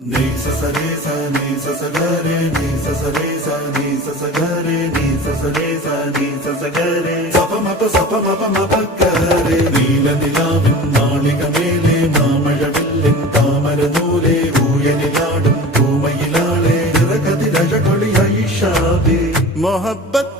Ni sa sa re sa ni sa sa ga re ni sa sa re sa ni sa sa ga re ni sa sa re sa ni sa sa ga re sa pa ma pa ga re നീല നിലാവിൻ മാളികമേലെ മാമഴവില്ലിൻ താമരനൂലെ ഊയനിലാടും പൂമയിലാളെ നിറകതിരഴകൊളിയായി ഷാദി മൊഹബ്ബത്ത്